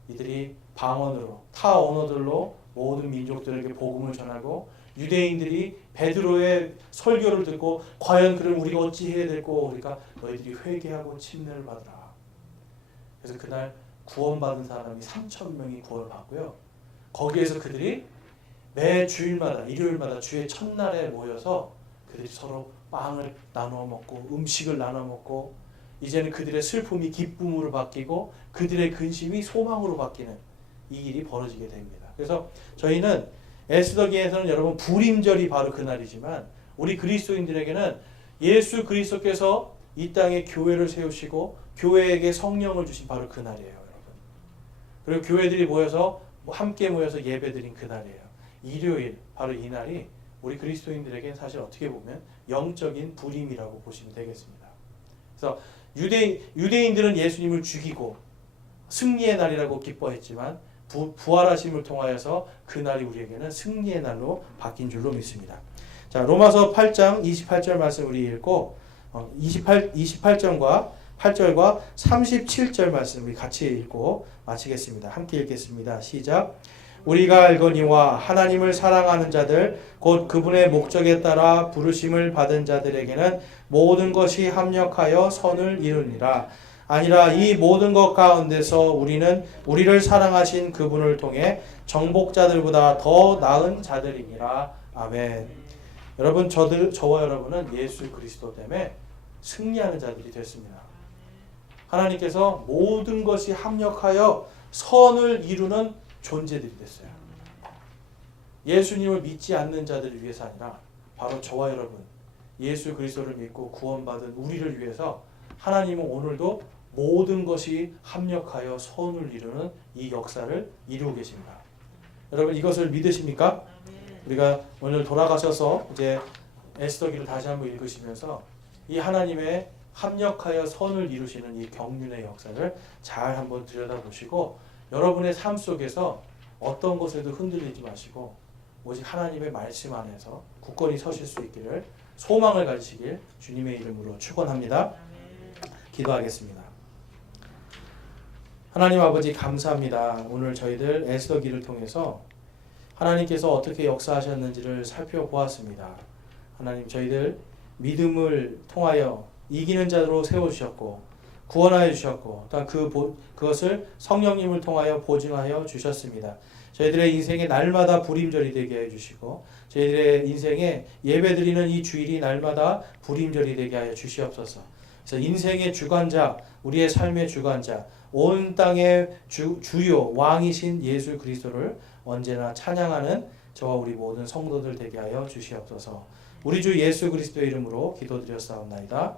이들이 방언으로, 타 언어들로 모든 민족들에게 복음을 전하고, 유대인들이 베드로의 설교를 듣고 과연 그럼 우리가 어찌 해야 될고, 그러니까 너희들이 회개하고 침례를 받으라. 그래서 그날 구원받은 사람이 3,000명이 구원을 받고요. 거기에서 그들이 매 주일마다, 일요일마다 주의 첫날에 모여서 그들이 서로 빵을 나누어 먹고 음식을 나눠 먹고, 이제는 그들의 슬픔이 기쁨으로 바뀌고 그들의 근심이 소망으로 바뀌는 이 일이 벌어지게 됩니다. 그래서 저희는 에스더기에서는 여러분 불임절이 바로 그날이지만, 우리 그리스도인들에게는 예수 그리스도께서 이 땅에 교회를 세우시고 교회에게 성령을 주신 바로 그날이에요, 여러분. 그리고 교회들이 모여서 함께 모여서 예배드린 그날이에요. 일요일, 바로 이 날이 우리 그리스도인들에게 사실 어떻게 보면 영적인 불임이라고 보시면 되겠습니다. 그래서 유대인들은 예수님을 죽이고 승리의 날이라고 기뻐했지만 부활하심을 통하여서 그날이 우리에게는 승리의 날로 바뀐 줄로 믿습니다. 자, 로마서 8장 28절 말씀 우리 읽고 28절과 8절과 37절 말씀 우리 같이 읽고 마치겠습니다. 함께 읽겠습니다. 시작. 우리가 알거니와 하나님을 사랑하는 자들 곧 그분의 목적에 따라 부르심을 받은 자들에게는 모든 것이 합력하여 선을 이루니라. 아니라 이 모든 것 가운데서 우리는 우리를 사랑하신 그분을 통해 정복자들보다 더 나은 자들이니라. 아멘. 여러분, 저와 여러분은 예수 그리스도 때문에 승리하는 자들이 됐습니다. 하나님께서 모든 것이 합력하여 선을 이루는 존재들이 됐어요. 예수님을 믿지 않는 자들을 위해서 아니라 바로 저와 여러분, 예수 그리스도를 믿고 구원받은 우리를 위해서 하나님은 오늘도 모든 것이 합력하여 선을 이루는 이 역사를 이루고 계십니다. 여러분 이것을 믿으십니까? 우리가 오늘 돌아가셔서 이제 에스더기를 다시 한번 읽으시면서 이 하나님의 합력하여 선을 이루시는 이 경륜의 역사를 잘 한번 들여다보시고, 여러분의 삶 속에서 어떤 것에도 흔들리지 마시고 오직 하나님의 말씀 안에서 굳건히 서실 수 있기를 소망을 가지시길 주님의 이름으로 축원합니다. 기도하겠습니다. 하나님 아버지 감사합니다. 오늘 저희들 에스더기를 통해서 하나님께서 어떻게 역사하셨는지를 살펴보았습니다. 하나님, 저희들 믿음을 통하여 이기는 자로 세워주셨고 구원하여 주셨고 또한 그것을 성령님을 통하여 보증하여 주셨습니다. 저희들의 인생에 날마다 불임절이 되게 해주시고 저희들의 인생에 예배드리는 이 주일이 날마다 불임절이 되게 하여 주시옵소서. 그래서 인생의 주관자, 우리의 삶의 주관자, 온 땅의 주요 왕이신 예수 그리스도를 언제나 찬양하는 저와 우리 모든 성도들 되게 하여 주시옵소서. 우리 주 예수 그리스도의 이름으로 기도드렸사옵나이다.